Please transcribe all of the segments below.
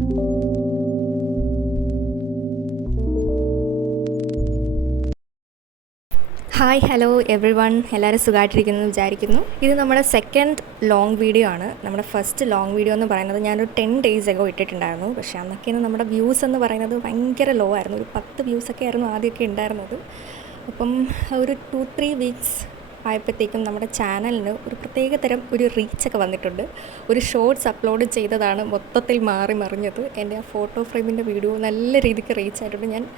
Hi hello every one, എല്ലാവരും സുഖമായിട്ടിരിക്കുന്നു വിചാരിക്കുന്നു. ഇത് നമ്മുടെ സെക്കൻഡ് ലോങ് വീഡിയോ ആണ്. നമ്മുടെ ഫസ്റ്റ് ലോങ് വീഡിയോ എന്ന് പറയുന്നത് ഞാനൊരു 10 days ago ഇട്ടിട്ടുണ്ടായിരുന്നു. പക്ഷേ അന്നൊക്കെയാണ് നമ്മുടെ വ്യൂസ് എന്ന് പറയുന്നത് ഭയങ്കര ലോ ആയിരുന്നു. ഒരു 10 വ്യൂസൊക്കെ ആയിരുന്നു ആദ്യമൊക്കെ ഉണ്ടായിരുന്നത്. അപ്പം ഒരു 2-3 വീക്സ് ആയപ്പോഴത്തേക്കും നമ്മുടെ ചാനലിന് ഒരു പ്രത്യേക തരം ഒരു റീച്ചൊക്കെ വന്നിട്ടുണ്ട്. ഒരു ഷോർട്സ് അപ്ലോഡ് ചെയ്തതാണ് മൊത്തത്തിൽ മാറി മറിഞ്ഞത്. എൻ്റെ ആ ഫോട്ടോ ഫ്രെയിമിൻ്റെ വീഡിയോ നല്ല രീതിക്ക് റീച്ച് ആയിട്ടുണ്ട്.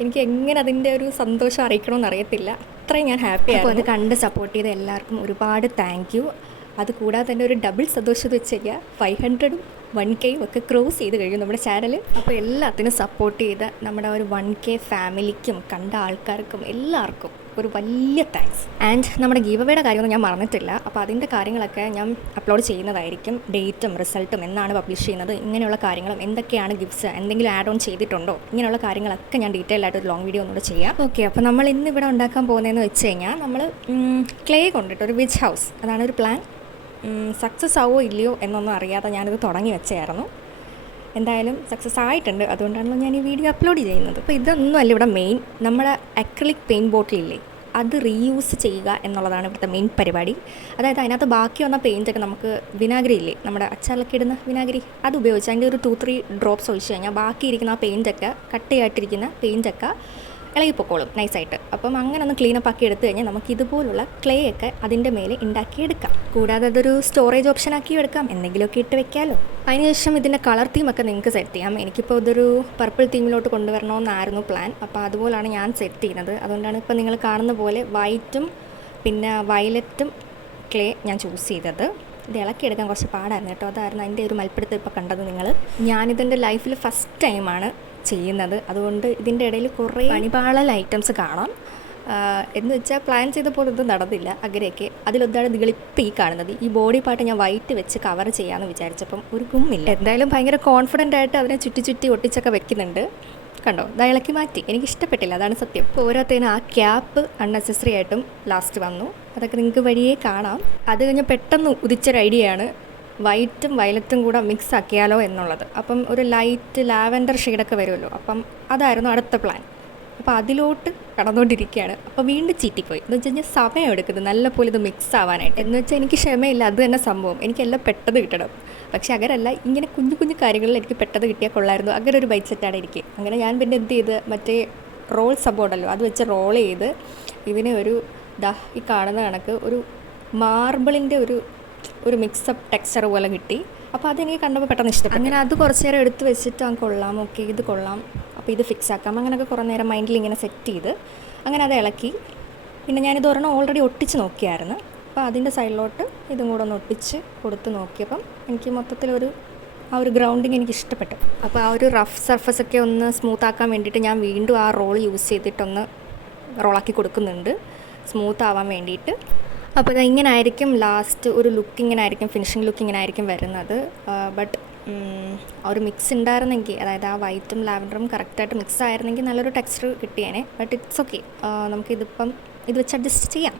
എനിക്ക് എങ്ങനെ അതിൻ്റെ ഒരു സന്തോഷം അറിയിക്കണമെന്ന് അറിയത്തില്ല. അത്രയും ഞാൻ ഹാപ്പിയാണ്. അപ്പോൾ അത് കണ്ട് സപ്പോർട്ട് ചെയ്ത എല്ലാവർക്കും ഒരുപാട് താങ്ക് യു. അതുകൂടാതെ തന്നെ ഒരു ഡബിൾ സന്തോഷം വെച്ച് കഴിഞ്ഞാൽ 500 1K ഒക്കെ ക്രോസ് ചെയ്ത് കഴിയും നമ്മുടെ ചാനൽ. അപ്പോൾ എല്ലാത്തിനും സപ്പോർട്ട് ചെയ്ത നമ്മുടെ ഒരു 1K ഫാമിലിക്കും കണ്ട ആൾക്കാർക്കും എല്ലാവർക്കും ഒരു വലിയ താങ്ക്സ്. ആൻഡ് നമ്മുടെ ഗീവ് അവേയുടെ കാര്യമൊന്നും ഞാൻ മറന്നിട്ടില്ല. അപ്പോൾ അതിൻ്റെ കാര്യങ്ങളൊക്കെ ഞാൻ അപ്ലോഡ് ചെയ്യുന്നതായിരിക്കും. ഡേറ്റും റിസൾട്ടും എന്നാണ് പബ്ലിഷ് ചെയ്യുന്നത്, ഇങ്ങനെയുള്ള കാര്യങ്ങളും എന്തൊക്കെയാണ് ഗിഫ്റ്റ്സ്, എന്തെങ്കിലും ആഡ് ഓൺ ചെയ്തിട്ടുണ്ടോ, ഇങ്ങനെയുള്ള കാര്യങ്ങളൊക്കെ ഞാൻ ഡീറ്റെയിൽ ആയിട്ട് ഒരു ലോങ് വീഡിയോ ഒന്നുകൂടെ ചെയ്യാം. ഓക്കെ, അപ്പോൾ നമ്മൾ ഇന്ന് ഇവിടെ ഉണ്ടാക്കാൻ പോകുന്നതെന്ന് വെച്ച് കഴിഞ്ഞാൽ നമ്മൾ ക്ലേ കൊണ്ടിട്ട് ഒരു വിച്ച് ഹൗസ്, അതാണ് ഒരു പ്ലാൻ. സക്സസ് ആവോ ഇല്ലയോ എന്നൊന്നും അറിയാതെ ഞാനിത് തുടങ്ങി വെച്ചായിരുന്നു. എന്തായാലും സക്സസ് ആയിട്ടുണ്ട്. അതുകൊണ്ടാണല്ലോ ഞാൻ ഈ വീഡിയോ അപ്ലോഡ് ചെയ്യുന്നത്. അപ്പോൾ ഇതൊന്നും അല്ല ഇവിടെ മെയിൻ. നമ്മുടെ അക്രിലിക് പെയിൻറ്റ് ബോട്ടിലില്ലേ, അത് റീയൂസ് ചെയ്യുക എന്നുള്ളതാണ് ഇവിടുത്തെ മെയിൻ പരിപാടി. അതായത് അതിനകത്ത് ബാക്കി വന്ന പെയിൻറ്റൊക്കെ നമുക്ക് വിനാഗിരി ഇല്ലേ, നമ്മുടെ അച്ചാറിലൊക്കെ ഇടുന്ന വിനാഗിരി, അത് ഉപയോഗിച്ച് അതിൻ്റെ ഒരു 2-3 ഡ്രോപ്സ് ഒഴിച്ച് കഴിഞ്ഞാൽ ബാക്കിയിരിക്കുന്ന ആ പെയിൻറ്റൊക്കെ, കട്ടയായിട്ടിരിക്കുന്ന പെയിൻറ്റൊക്കെ ഇളകിപ്പോക്കോളും നൈസായിട്ട്. അപ്പം അങ്ങനെ ഒന്ന് ക്ലീനപ്പ് ആക്കി എടുത്തു കഴിഞ്ഞാൽ നമുക്ക് ഇതുപോലുള്ള ക്ലേ ഒക്കെ അതിൻ്റെ മേലെ ഉണ്ടാക്കിയെടുക്കാം. കൂടാതെ അതൊരു സ്റ്റോറേജ് ഓപ്ഷൻ ആക്കി എടുക്കാം, എന്തെങ്കിലുമൊക്കെ ഇട്ട് വെക്കാമല്ലോ. അതിനുശേഷം ഇതിൻ്റെ കളർ തീമൊക്കെ നിങ്ങൾക്ക് സെറ്റ് ചെയ്യാം. എനിക്കിപ്പോൾ ഇതൊരു പർപ്പിൾ തീമിലോട്ട് കൊണ്ടുവരണമെന്നായിരുന്നു പ്ലാൻ. അപ്പോൾ അതുപോലാണ് ഞാൻ സെറ്റ് ചെയ്യുന്നത്. അതുകൊണ്ടാണ് ഇപ്പോൾ നിങ്ങൾ കാണുന്ന പോലെ വൈറ്റും പിന്നെ വയലറ്റും ക്ലേ ഞാൻ ചൂസ് ചെയ്തത്. ഇത് ഇളക്കിയെടുക്കാൻ കുറച്ച് പാടായിരുന്നു കേട്ടോ. അതായിരുന്നു അതിൻ്റെ ഒരു മൽപ്പിടുത്തം ഇപ്പോൾ കണ്ടത് നിങ്ങൾ. ഞാനിതെൻ്റെ ലൈഫിൽ ഫസ്റ്റ് ടൈമാണ് ചെയ്യുന്നത്. അതുകൊണ്ട് ഇതിൻ്റെ ഇടയിൽ കുറേ പണിപാളൽ ഐറ്റംസ് കാണാം. എന്ന് വെച്ചാൽ പ്ലാൻ ചെയ്തപ്പോൾ ഇത് നടന്നില്ല. അങ്ങനെയൊക്കെ അതിലൊന്നാണ് നിങ്ങളിപ്പോൾ ഈ കാണുന്നത്. ഈ ബോഡി പാർട്ട് ഞാൻ വൈറ്റ് വെച്ച് കവർ ചെയ്യാമെന്ന് വിചാരിച്ചപ്പം ഒരു ഗുമ്മില്ല. എന്തായാലും ഭയങ്കര കോൺഫിഡൻ്റ് ആയിട്ട് അതിനെ ചുറ്റി ഒട്ടിച്ചൊക്കെ വെക്കുന്നുണ്ട്. കണ്ടോ, ഇത് ഇളക്കി മാറ്റി. എനിക്കിഷ്ടപ്പെട്ടില്ല, അതാണ് സത്യം. ഇപ്പോൾ ഓരോരുത്തരും ആ ക്യാപ്പ് അൺനെസസറി ആയിട്ടും ലാസ്റ്റ് വന്നു. അതൊക്കെ നിങ്ങൾക്ക് വഴിയേ കാണാം. അത് കഴിഞ്ഞ് പെട്ടെന്ന് ഉദിച്ചൊരു ഐഡിയയാണ് വൈറ്റും വയലറ്റും കൂടെ മിക്സ് ആക്കിയാലോ എന്നുള്ളത്. അപ്പം ഒരു ലൈറ്റ് ലാവൻഡർ ഷെയ്ഡൊക്കെ വരുമല്ലോ, അപ്പം അതായിരുന്നു അടുത്ത പ്ലാൻ. അപ്പോൾ അതിലോട്ട് കടന്നുകൊണ്ടിരിക്കുകയാണ്. അപ്പോൾ വീണ്ടും ചീറ്റിപ്പോയി. എന്ന് വെച്ച് കഴിഞ്ഞാൽ സമയം എടുക്കുന്നത് നല്ലപോലെ ഇത് മിക്സ് ആവാനായിട്ട്. എന്ന് വെച്ചാൽ എനിക്ക് ക്ഷമയില്ല, അത് തന്നെ സംഭവം. എനിക്കെല്ലാം പെട്ടെന്ന് കിട്ടണം. പക്ഷേ അങ്ങനെയല്ല, ഇങ്ങനെ കുഞ്ഞു കാര്യങ്ങളിൽ എനിക്ക് പെട്ടെന്ന് കിട്ടിയാൽ കൊള്ളായിരുന്നു. അങ്ങനെ ഒരു മൈൻഡ് സെറ്റാണ് എനിക്ക്. അങ്ങനെ ഞാൻ പിന്നെ എന്ത് ചെയ്ത്, മറ്റേ റോൾ സംഭവമുണ്ടല്ലോ, അത് വെച്ച് റോൾ ചെയ്ത് ഇതിനെ ഒരു ഈ കാണുന്ന കണക്ക് ഒരു മാർബിളിൻ്റെ ഒരു മിക്സപ്പ് ടെക്സ്ചർ പോലെ കിട്ടി. അപ്പോൾ അതെനിക്ക് കണ്ടപ്പോൾ പെട്ടെന്ന് ഇഷ്ടപ്പെട്ടു. അങ്ങനെ അത് കുറച്ച് നേരം എടുത്ത് വെച്ചിട്ട് കൊള്ളാം, ഓക്കെ ഇത് കൊള്ളാം, അപ്പോൾ ഇത് ഫിക്സ് ആക്കാം, അങ്ങനെയൊക്കെ കുറേ നേരം മൈൻഡിൽ ഇങ്ങനെ സെറ്റ് ചെയ്ത് അങ്ങനെ അത് ഇളക്കി. പിന്നെ ഞാനിത് ഒരെണ്ണം ഓൾറെഡി ഒട്ടിച്ച് നോക്കിയായിരുന്നു. അപ്പോൾ അതിൻ്റെ സൈഡിലോട്ട് ഇതും കൂടെ ഒന്ന് ഒട്ടിച്ച് കൊടുത്ത് നോക്കിയപ്പം എനിക്ക് മൊത്തത്തിലൊരു ആ ഒരു ഗ്രൗണ്ടിങ് എനിക്ക് ഇഷ്ടപ്പെട്ടു. അപ്പോൾ ആ ഒരു റഫ് സർഫസൊക്കെ ഒന്ന് സ്മൂത്താക്കാൻ വേണ്ടിയിട്ട് ഞാൻ വീണ്ടും ആ റോൾ യൂസ് ചെയ്തിട്ടൊന്ന് റോളാക്കി കൊടുക്കുന്നുണ്ട്, സ്മൂത്ത് ആവാൻ വേണ്ടിയിട്ട്. അപ്പോൾ ഇത് ഇങ്ങനെ ആയിരിക്കും ലാസ്റ്റ് ഒരു ലുക്ക്, ഇങ്ങനെ ആയിരിക്കും ഫിനിഷിംഗ് ലുക്ക്, ഇങ്ങനെ ആയിരിക്കും വരുന്നത്. ബട്ട് ആ ഒരു മിക്സ് ഉണ്ടായിരുന്നെങ്കിൽ, അതായത് ആ വൈറ്റും ലാവൻഡറും കറക്റ്റായിട്ട് മിക്സ് ആയിരുന്നെങ്കിൽ നല്ലൊരു ടെക്സ്ചർ കിട്ടിയേനെ. ബട്ട് ഇറ്റ്സ് ഓക്കെ, നമുക്കിതിപ്പം ഇത് വെച്ച് അഡ്ജസ്റ്റ് ചെയ്യാം.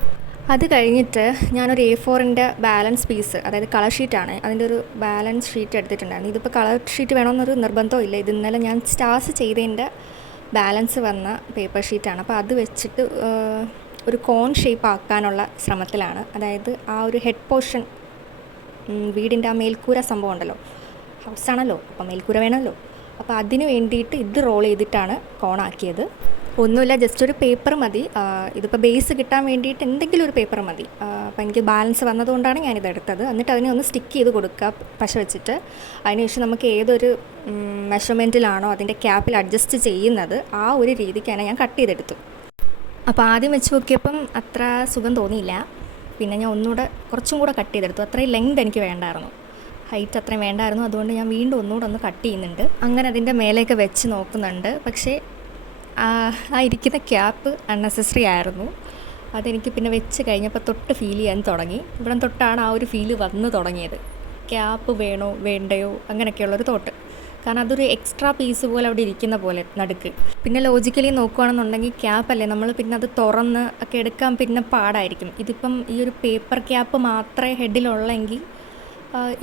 അത് കഴിഞ്ഞിട്ട് ഞാനൊരു A4ൻ്റെ ബാലൻസ് പീസ്, അതായത് കളർ ഷീറ്റാണ്, അതിൻ്റെ ഒരു ബാലൻസ് ഷീറ്റ് എടുത്തിട്ടുണ്ടായിരുന്നു. ഇതിപ്പോൾ കളർ ഷീറ്റ് വേണമെന്നൊരു നിർബന്ധമില്ല. ഇത് ഇന്നലെ ഞാൻ സ്റ്റാർസ് ചെയ്തതിൻ്റെ ബാലൻസ് വന്ന പേപ്പർ ഷീറ്റാണ്. അപ്പോൾ അത് വെച്ചിട്ട് ഒരു കോൺ ഷേപ്പ് ആക്കാനുള്ള ശ്രമത്തിലാണ്. അതായത് ആ ഒരു ഹെഡ് പോർഷൻ, വീടിൻ്റെ ആ മേൽക്കൂര സംഭവം ഉണ്ടല്ലോ, ഹൗസാണല്ലോ, അപ്പോൾ മേൽക്കൂര വേണമല്ലോ. അപ്പോൾ അതിന് വേണ്ടിയിട്ട് ഇത് റോൾ ചെയ്തിട്ടാണ് കോണാക്കിയത്. ഒന്നുമില്ല, ജസ്റ്റ് ഒരു പേപ്പർ മതി. ഇതിപ്പോൾ ബേസ് കിട്ടാൻ വേണ്ടിയിട്ട് എന്തെങ്കിലും ഒരു പേപ്പർ മതി. അപ്പോൾ എനിക്ക് ബാലൻസ് വന്നതുകൊണ്ടാണ് ഞാനിതെടുത്തത്. എന്നിട്ട് അതിനെ ഒന്ന് സ്റ്റിക്ക് ചെയ്ത് കൊടുക്കുക പശ വെച്ചിട്ട്. അതിനുശേഷം നമുക്ക് ഏതൊരു മെഷർമെൻറ്റിലാണോ അതിൻ്റെ ക്യാപ്പിൽ അഡ്ജസ്റ്റ് ചെയ്യുന്നത് ആ ഒരു രീതിക്കാണ് ഞാൻ കട്ട് ചെയ്തെടുത്തു. അപ്പോൾ ആദ്യം വെച്ച് നോക്കിയപ്പം അത്ര സുഖം തോന്നിയില്ല. പിന്നെ ഞാൻ കുറച്ചും കൂടെ കട്ട് ചെയ്തെടുത്തു. അത്രയും ലെങ്ത് എനിക്ക് വേണ്ടായിരുന്നു, ഹൈറ്റ് അത്രയും വേണ്ടായിരുന്നു. അതുകൊണ്ട് ഞാൻ വീണ്ടും ഒന്ന് കട്ട് ചെയ്യുന്നുണ്ട്. അങ്ങനെ അതിൻ്റെ മേലെയൊക്കെ വെച്ച് നോക്കുന്നുണ്ട്. പക്ഷേ ആ ഇരിക്കുന്ന ക്യാപ്പ് അൺനെസസറി ആയിരുന്നു. അതെനിക്ക് പിന്നെ വെച്ച് കഴിഞ്ഞപ്പോൾ തൊട്ട് ഫീൽ ചെയ്യാൻ തുടങ്ങി. ഇവിടെ തൊട്ടാണ് ആ ഒരു ഫീല് വന്ന് തുടങ്ങിയത്. ക്യാപ്പ് വേണോ വേണ്ടയോ അങ്ങനെയൊക്കെയുള്ളൊരു തോട്ട്. കാരണം അതൊരു എക്സ്ട്രാ പീസ് പോലെ അവിടെ ഇരിക്കുന്ന പോലെ നടുക്ക്. പിന്നെ ലോജിക്കലി നോക്കുകയാണെന്നുണ്ടെങ്കിൽ ക്യാപ്പല്ലേ, നമ്മൾ പിന്നെ അത് തുറന്ന് ഒക്കെ എടുക്കാൻ പിന്നെ പാടായിരിക്കും. ഇതിപ്പം ഈ ഒരു പേപ്പർ ക്യാപ്പ് മാത്രമേ ഹെഡിലുള്ളെങ്കിൽ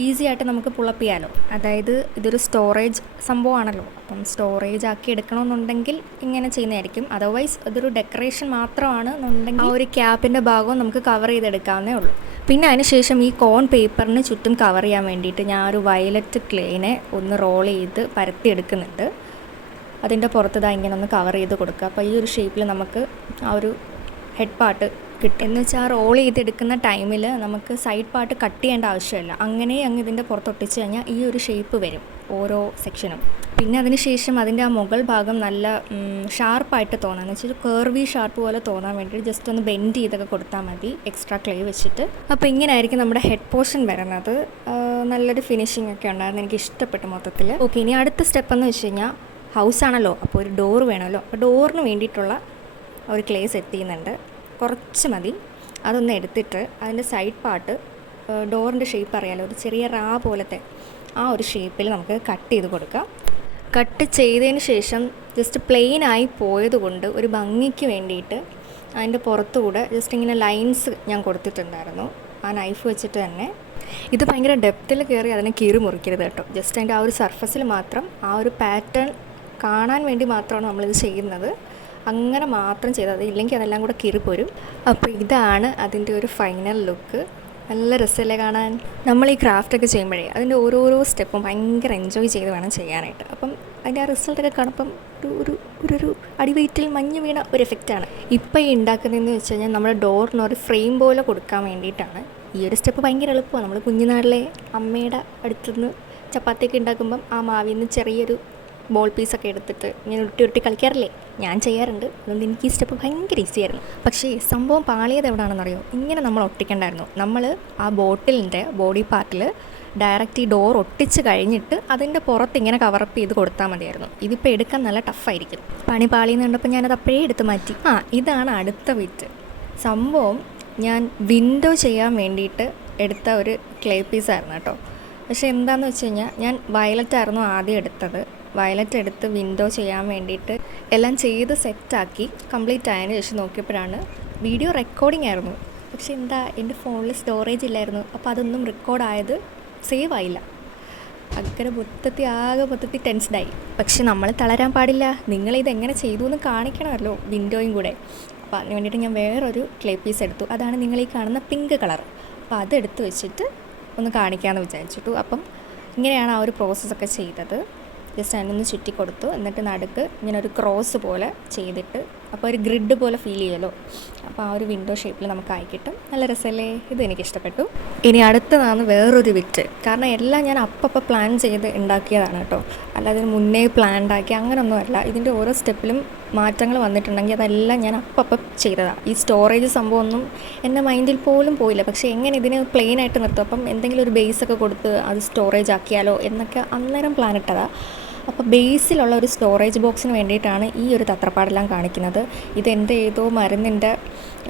ഈസി ആയിട്ട് നമുക്ക് പുള്ളപ്പ് ചെയ്യാമല്ലോ. അതായത് ഇതൊരു സ്റ്റോറേജ് സംഭവമാണല്ലോ, അപ്പം സ്റ്റോറേജ് ആക്കി എടുക്കണമെന്നുണ്ടെങ്കിൽ ഇങ്ങനെ ചെയ്യുന്നതായിരിക്കും. അതർവൈസ് ഇതൊരു ഡെക്കറേഷൻ മാത്രമാണ് എന്നുണ്ടെങ്കിൽ ആ ഒരു ക്യാപ്പിൻ്റെ ഭാഗവും നമുക്ക് കവർ ചെയ്തെടുക്കാവുന്നേ ഉള്ളൂ. പിന്നെ അതിന് ശേഷം ഈ കോൺ പേപ്പറിന് ചുറ്റും കവർ ചെയ്യാൻ വേണ്ടിയിട്ട് ഞാൻ ഒരു വയലറ്റ് ക്ലേനെ ഒന്ന് റോൾ ചെയ്ത് പരത്തിയെടുക്കുന്നുണ്ട്. അതിൻ്റെ പുറത്ത് ഇങ്ങനെ ഒന്ന് കവർ ചെയ്ത് കൊടുക്കുക. അപ്പോൾ ഈ ഒരു ഷേപ്പിൽ നമുക്ക് ആ ഒരു ഹെഡ് പാർട്ട് കിട്ടും. എന്ന് വെച്ചാൽ റോൾ ചെയ്തെടുക്കുന്ന ടൈമിൽ നമുക്ക് സൈഡ് പാർട്ട് കട്ട് ചെയ്യേണ്ട ആവശ്യമില്ല. അങ്ങനെ അങ്ങ് ഇതിൻ്റെ പുറത്ത് ഒട്ടിച്ച് കഴിഞ്ഞാൽ ഈ ഒരു ഷേപ്പ് വരും ഓരോ സെക്ഷനും. പിന്നെ അതിന് ശേഷം അതിൻ്റെ ആ മുകൾ ഭാഗം നല്ല ഷാർപ്പായിട്ട് തോന്നാൻ, എന്ന് വെച്ചാൽ കർവി ഷാർപ്പ് പോലെ തോന്നാൻ വേണ്ടിയിട്ട് ജസ്റ്റ് ഒന്ന് ബെൻഡ് ചെയ്തൊക്കെ കൊടുത്താൽ മതി എക്സ്ട്രാ ക്ലേ വെച്ചിട്ട്. അപ്പോൾ ഇങ്ങനെ ആയിരിക്കും നമ്മുടെ ഹെഡ് പോർഷൻ വരുന്നത്. നല്ലൊരു ഫിനിഷിംഗ് ഒക്കെ ഉണ്ടായിരുന്നു, എനിക്ക് ഇഷ്ടപ്പെട്ടു മൊത്തത്തിൽ. ഓക്കെ, ഇനി അടുത്ത സ്റ്റെപ്പ് എന്ന് വെച്ച് കഴിഞ്ഞാൽ ഹൗസാണല്ലോ, അപ്പോൾ ഒരു ഡോർ വേണമല്ലോ. അപ്പോൾ ഡോറിന് വേണ്ടിയിട്ടുള്ള ഒരു ക്ലേ സെറ്റ് ചെയ്യുന്നുണ്ട്. കുറച്ച് മതി. അതൊന്ന് എടുത്തിട്ട് അതിൻ്റെ സൈഡ് പാർട്ട്, ഡോറിൻ്റെ ഷേപ്പ് അറിയാമല്ലോ, ഒരു ചെറിയ റാ പോലത്തെ ആ ഒരു ഷേപ്പിൽ നമുക്ക് കട്ട് ചെയ്ത് കൊടുക്കാം. കട്ട് ചെയ്തതിന് ശേഷം ജസ്റ്റ് പ്ലെയിനായി പോയതുകൊണ്ട് ഒരു ഭംഗിക്ക് വേണ്ടിയിട്ട് അതിൻ്റെ പുറത്തുകൂടെ ജസ്റ്റ് ഇങ്ങനെ ലൈൻസ് ഞാൻ കൊടുത്തിട്ടുണ്ടായിരുന്നു ആ നൈഫ് വെച്ചിട്ട് തന്നെ. ഇത് ഭയങ്കര ഡെപ്തിൽ കയറി അതിനെ കീറി മുറിക്കരുത് കേട്ടോ. ജസ്റ്റ് അതിൻ്റെ ആ ഒരു സർഫസിൽ മാത്രം ആ ഒരു പാറ്റേൺ കാണാൻ വേണ്ടി മാത്രമാണ് നമ്മളിത് ചെയ്യുന്നത്. അങ്ങനെ മാത്രം ചെയ്താൽ മതി, ഇല്ലെങ്കിൽ അതെല്ലാം കൂടെ കീറിപ്പോരും. അപ്പോൾ ഇതാണ് അതിൻ്റെ ഒരു ഫൈനൽ ലുക്ക്. നല്ല രസമല്ലേ കാണാൻ? നമ്മൾ ഈ ക്രാഫ്റ്റൊക്കെ ചെയ്യുമ്പോഴേ അതിൻ്റെ ഓരോരോ സ്റ്റെപ്പും ഭയങ്കര എൻജോയ് ചെയ്ത് വേണം ചെയ്യാനായിട്ട്. അപ്പം അതിൻ്റെ ആ റിസൾട്ടൊക്കെ കാണുമ്പം ഒരു അടിവയറ്റിൽ മഞ്ഞ് വീണ ഒരു എഫക്റ്റാണ് ഇപ്പം ഈ ഉണ്ടാക്കുന്നതെന്ന് വെച്ച് കഴിഞ്ഞാൽ നമ്മുടെ ഡോറിനൊരു ഫ്രെയിം പോലെ കൊടുക്കാൻ വേണ്ടിയിട്ടാണ്. ഈ ഒരു സ്റ്റെപ്പ് ഭയങ്കര എളുപ്പമാണ്. നമ്മൾ കുഞ്ഞുനാളിലെ അമ്മയുടെ അടുത്തുനിന്ന് ചപ്പാത്തിയൊക്കെ ഉണ്ടാക്കുമ്പം ആ മാവിൽ നിന്ന് ചെറിയൊരു ബോൾ പീസൊക്കെ എടുത്തിട്ട് ഇങ്ങനെ ഉരുട്ടി കളിക്കാറില്ലേ? ഞാൻ ചെയ്യാറുണ്ട്. അതുകൊണ്ട് എനിക്ക് ഈ സ്റ്റെപ്പ് ഭയങ്കര ഈസി ആയിരുന്നു. പക്ഷേ സംഭവം പാളിയത് എവിടെയാണെന്നറിയോ? ഇങ്ങനെ നമ്മൾ ഒട്ടിക്കണ്ടായിരുന്നു. നമ്മൾ ആ ബോട്ടിലിൻ്റെ ബോഡി പാർട്ടിൽ ഡയറക്റ്റ് ഈ ഡോർ ഒട്ടിച്ച് കഴിഞ്ഞിട്ട് അതിൻ്റെ പുറത്ത് ഇങ്ങനെ കവറപ്പ് ചെയ്ത് കൊടുത്താൽ മതിയായിരുന്നു. ഇതിപ്പോൾ എടുക്കാൻ നല്ല ടഫായിരിക്കും. പണി പാളിയെന്ന് കണ്ടപ്പോൾ ഞാനത് അപ്പോഴേ എടുത്ത് മാറ്റി. ഇതാണ് അടുത്ത വിറ്റ് സംഭവം. ഞാൻ വിൻഡോ ചെയ്യാൻ വേണ്ടിയിട്ട് എടുത്ത ഒരു ക്ലേ പീസായിരുന്നു കേട്ടോ. പക്ഷേ എന്താണെന്ന് വെച്ച് കഴിഞ്ഞാൽ ഞാൻ വയലറ്റ് ആയിരുന്നു ആദ്യം എടുത്തത്. വയലറ്റ് എടുത്ത് വിൻഡോ ചെയ്യാൻ വേണ്ടിയിട്ട് എല്ലാം ചെയ്ത് സെറ്റാക്കി കംപ്ലീറ്റ് ആയതിനു ശേഷം നോക്കിയപ്പോഴാണ് വീഡിയോ റെക്കോർഡിംഗ് ആയിരുന്നു. പക്ഷെ എന്താ എൻ്റെ ഫോണിൽ സ്റ്റോറേജ് ഇല്ലായിരുന്നു. അപ്പോൾ അതൊന്നും റെക്കോർഡായത് സേവ് ആയില്ല. അങ്ങനെ മൊത്തത്തിൽ ടെൻസ്ഡായി. പക്ഷെ നമ്മൾ തളരാൻ പാടില്ല. നിങ്ങളിതെങ്ങനെ ചെയ്തു എന്ന് കാണിക്കണമല്ലോ വിൻഡോയും കൂടെ. അപ്പോൾ അതിന് വേണ്ടിയിട്ട് ഞാൻ വേറൊരു ക്ലേ പീസ് എടുത്തു. അതാണ് നിങ്ങൾ ഈ കാണുന്ന പിങ്ക് കളർ. അപ്പോൾ അതെടുത്ത് വെച്ചിട്ട് ഒന്ന് കാണിക്കാമെന്ന് വിചാരിച്ചിട്ടു. അപ്പം ഇങ്ങനെയാണ് ആ ഒരു പ്രോസസ്സൊക്കെ ചെയ്തത്. ജസ്റ്റ് അതിനൊന്ന് ചുറ്റി കൊടുത്തു. എന്നിട്ട് നടുക്ക് ഇങ്ങനെ ഒരു ക്രോസ് പോലെ ചെയ്തിട്ട് അപ്പോൾ ഒരു ഗ്രിഡ് പോലെ ഫീൽ ചെയ്യുമല്ലോ. അപ്പോൾ ആ ഒരു വിൻഡോ ഷേപ്പിൽ നമുക്ക് ആയി കിട്ടും. നല്ല രസമല്ലേ? ഇത് എനിക്കിഷ്ടപ്പെട്ടു. ഇനി അടുത്തതാണ് വേറൊരു വിറ്റ്. കാരണം എല്ലാം ഞാൻ അപ്പം പ്ലാൻ ചെയ്ത് ഉണ്ടാക്കിയതാണ് കേട്ടോ. അല്ലാതെ മുന്നേ പ്ലാൻഡാക്കി അങ്ങനെയൊന്നുമല്ല. ഇതിൻ്റെ ഓരോ സ്റ്റെപ്പിലും മാറ്റങ്ങൾ വന്നിട്ടുണ്ടെങ്കിൽ അതെല്ലാം ഞാൻ അപ്പം ചെയ്തതാണ്. ഈ സ്റ്റോറേജ് സംഭവമൊന്നും എൻ്റെ മൈൻഡിൽ പോലും പോയില്ല. പക്ഷേ എങ്ങനെ ഇതിനെ പ്ലെയിനായിട്ട് നിർത്തും, അപ്പം എന്തെങ്കിലും ഒരു ബേസൊക്കെ കൊടുത്ത് അത് സ്റ്റോറേജ് ആക്കിയാലോ എന്നൊക്കെ അന്നേരം പ്ലാൻ ഇട്ടതാണ്. അപ്പോൾ ബേസിലുള്ള ഒരു സ്റ്റോറേജ് ബോക്സിന് വേണ്ടിയിട്ടാണ് ഈ ഒരു തത്രപ്പാടെല്ലാം കാണിക്കുന്നത്. ഇതെൻ്റെ ഏതോ മരുന്നിൻ്റെ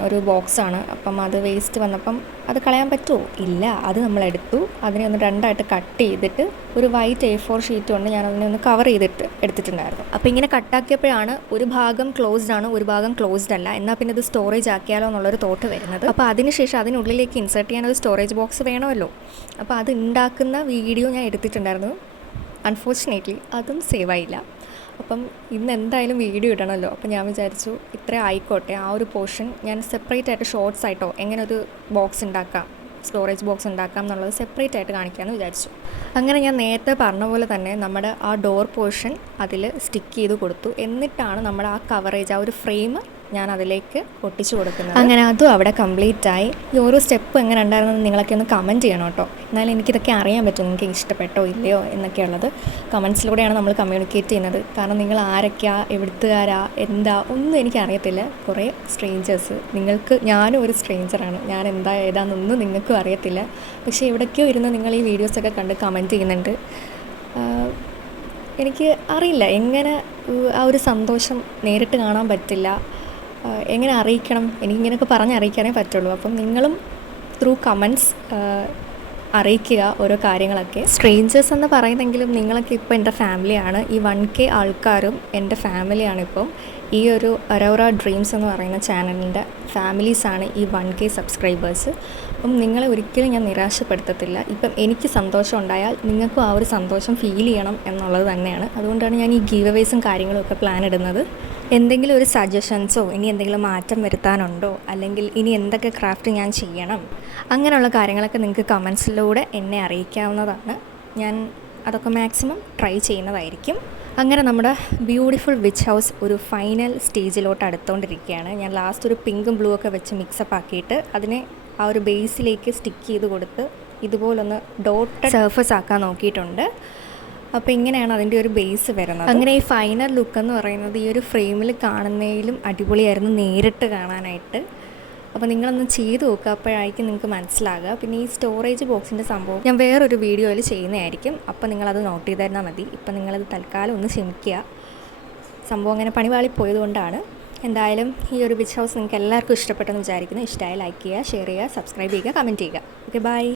ഒരു ബോക്സാണ്. അപ്പം അത് വേസ്റ്റ് വന്നപ്പം അത് കളയാൻ പറ്റുമോ? ഇല്ല. അത് നമ്മളെടുത്തു. അതിനെ ഒന്ന് രണ്ടായിട്ട് കട്ട് ചെയ്തിട്ട് ഒരു വൈറ്റ് A4 ഷീറ്റ് കൊണ്ട് ഞാൻ അതിനെ ഒന്ന് കവർ ചെയ്തിട്ട് എടുത്തിട്ടുണ്ടായിരുന്നു. അപ്പോൾ ഇങ്ങനെ കട്ടാക്കിയപ്പോഴാണ് ഒരു ഭാഗം ക്ലോസ്ഡ് ആണ്, ഒരു ഭാഗം ക്ലോസ്ഡ് അല്ല. എന്നാൽ പിന്നെ ഇത് സ്റ്റോറേജ് ആക്കിയാലോ എന്നുള്ളൊരു തോട്ട് വരുന്നത്. അപ്പോൾ അതിനുശേഷം അതിനുള്ളിലേക്ക് ഇൻസേർട്ട് ചെയ്യാൻ ഒരു സ്റ്റോറേജ് ബോക്സ് വേണമല്ലോ. അപ്പോൾ അത് ഉണ്ടാക്കുന്ന വീഡിയോ ഞാൻ എടുത്തിട്ടുണ്ടായിരുന്നു. അൺഫോർച്ചുനേറ്റ്ലി അതും സേവ് ആയില്ല. അപ്പം ഇന്ന് എന്തായാലും വീഡിയോ ഇടണമല്ലോ. അപ്പം ഞാൻ വിചാരിച്ചു ഇത്ര ആയിക്കോട്ടെ, ആ ഒരു പോർഷൻ ഞാൻ സെപ്പറേറ്റ് ആയിട്ട് ഷോർട്സ് ആയിട്ടോ എങ്ങനെ ഒരു ബോക്സ് ഉണ്ടാക്കാം, സ്റ്റോറേജ് ബോക്സ് ഉണ്ടാക്കാം എന്നുള്ളത് സെപ്പറേറ്റ് ആയിട്ട് കാണിക്കാമെന്ന് വിചാരിച്ചു. അങ്ങനെ ഞാൻ നേരത്തെ പറഞ്ഞ പോലെ തന്നെ നമ്മുടെ ആ ഡോർ പോർഷൻ അതിൽ സ്റ്റിക്ക് ചെയ്ത് കൊടുത്തു. എന്നിട്ടാണ് നമ്മുടെ ആ കവറേജ്, ആ ഒരു ഫ്രെയിം ഞാൻ അതിലേക്ക് ഒട്ടിച്ചു കൊടുക്കുന്നത്. അങ്ങനെ അതും അവിടെ കംപ്ലീറ്റ് ആയി. ഈ ഓരോ സ്റ്റെപ്പ് എങ്ങനെ ഉണ്ടായിരുന്നെന്ന് നിങ്ങളൊക്കെ ഒന്ന് കമൻറ്റ് ചെയ്യണം കേട്ടോ. എന്നാലും എനിക്കിതൊക്കെ അറിയാൻ പറ്റും നിങ്ങൾക്ക് ഇഷ്ടപ്പെട്ടോ ഇല്ലയോ എന്നൊക്കെയുള്ളത്. കമൻസിലൂടെയാണ് നമ്മൾ കമ്മ്യൂണിക്കേറ്റ് ചെയ്യുന്നത്. കാരണം നിങ്ങൾ ആരൊക്കെയാ, എവിടുത്തുകാരാ, എന്താ ഒന്നും എനിക്കറിയത്തില്ല. കുറേ സ്ട്രേഞ്ചേഴ്സ്, ഞാനും ഒരു സ്ട്രേഞ്ചറാണ്. ഞാൻ എന്താ ഏതാണെന്നൊന്നും നിങ്ങൾക്കും അറിയത്തില്ല. പക്ഷേ എവിടേക്കോ ഇരുന്ന് നിങ്ങൾ ഈ വീഡിയോസൊക്കെ കണ്ട് കമൻറ്റ് ചെയ്യുന്നുണ്ട്. എനിക്ക് അറിയില്ല എങ്ങനെ ആ ഒരു സന്തോഷം നേരിട്ട് കാണാൻ പറ്റില്ല, എങ്ങനെ അറിയിക്കണം. എനിക്കിങ്ങനെയൊക്കെ അറിയിക്കാനേ പറ്റുള്ളൂ. അപ്പം നിങ്ങളും ത്രൂ കമൻറ്റ്സ് അറിയിക്കുക ഓരോ കാര്യങ്ങളൊക്കെ. സ്ട്രേഞ്ചേഴ്സ് എന്ന് പറയുന്നെങ്കിലും നിങ്ങളൊക്കെ ഇപ്പോൾ എൻ്റെ ഫാമിലിയാണ്. ഈ 1K ആൾക്കാരും എൻ്റെ ഫാമിലിയാണ്. ഇപ്പം ഈ ഒരു അരോറ ഡ്രീംസ് എന്ന് പറയുന്ന ചാനലിൻ്റെ ഫാമിലീസാണ് ഈ 1K സബ്സ്ക്രൈബേഴ്സ്. അപ്പം നിങ്ങളെ ഒരിക്കലും ഞാൻ നിരാശപ്പെടുത്തത്തില്ല. ഇപ്പം എനിക്ക് സന്തോഷം ഉണ്ടായാൽ നിങ്ങൾക്കും ആ ഒരു സന്തോഷം ഫീൽ ചെയ്യണം എന്നുള്ളത് തന്നെയാണ്. അതുകൊണ്ടാണ് ഞാൻ ഈ ഗീവ് അവേസും കാര്യങ്ങളും ഒക്കെ പ്ലാൻ ഇടുന്നത്. എന്തെങ്കിലും ഒരു സജഷൻസോ ഇനി എന്തെങ്കിലും മാറ്റം വരുത്താനുണ്ടോ, അല്ലെങ്കിൽ ഇനി എന്തൊക്കെ ക്രാഫ്റ്റ് ഞാൻ ചെയ്യണം, അങ്ങനെയുള്ള കാര്യങ്ങളൊക്കെ നിങ്ങൾക്ക് കമൻസിലൂടെ എന്നെ അറിയിക്കാവുന്നതാണ്. ഞാൻ അതൊക്കെ മാക്സിമം ട്രൈ ചെയ്യുന്നതായിരിക്കും. അങ്ങനെ നമ്മുടെ ബ്യൂട്ടിഫുൾ വിച്ച് ഹൗസ് ഒരു ഫൈനൽ സ്റ്റേജിലോട്ട് അടുത്തുകൊണ്ടിരിക്കുകയാണ്. ഞാൻ ലാസ്റ്റ് ഒരു പിങ്കും ബ്ലൂ ഒക്കെ വെച്ച് മിക്സപ്പ് ആക്കിയിട്ട് അതിനെ ആ ഒരു ബേസിലേക്ക് സ്റ്റിക്ക് ചെയ്ത് കൊടുത്ത് ഇതുപോലൊന്ന് ഡോട്ട് സർഫസ് ആക്കാൻ നോക്കിയിട്ടുണ്ട്. അപ്പോൾ ഇങ്ങനെയാണ് അതിൻ്റെ ഒരു ബേസ് വരുന്നത്. അങ്ങനെ ഈ ഫൈനൽ ലുക്ക് എന്ന് പറയുന്നത് ഈ ഒരു ഫ്രെയിമിൽ കാണുന്നതിലും അടിപൊളിയായിരുന്നു നേരിട്ട് കാണാനായിട്ട്. അപ്പോൾ നിങ്ങളൊന്ന് ചെയ്ത് നോക്കുക, അപ്പോഴായിരിക്കും നിങ്ങൾക്ക് മനസ്സിലാകുക. പിന്നെ ഈ സ്റ്റോറേജ് ബോക്സിൻ്റെ സംഭവം ഞാൻ വേറൊരു വീഡിയോയിൽ ചെയ്യുന്നതായിരിക്കും. അപ്പോൾ നിങ്ങളത് നോട്ട് ചെയ്ത് തന്നാൽ മതി. ഇപ്പം നിങ്ങളത് തൽക്കാലം ഒന്ന് ക്ഷമിക്കുക. സംഭവം അങ്ങനെ പണിപാളിപ്പോയതുകൊണ്ടാണ്. എന്തായാലും ഈ ഒരു വിച്ച് ഹൗസ് നിങ്ങൾക്ക് എല്ലാവർക്കും ഇഷ്ടപ്പെട്ടെന്ന് വിചാരിക്കുന്നു. ഇഷ്ടമായി ലൈക്ക് ചെയ്യുക, ഷെയർ ചെയ്യുക, സബ്സ്ക്രൈബ് ചെയ്യുക, കമൻറ്റ് ചെയ്യുക. Okay, by.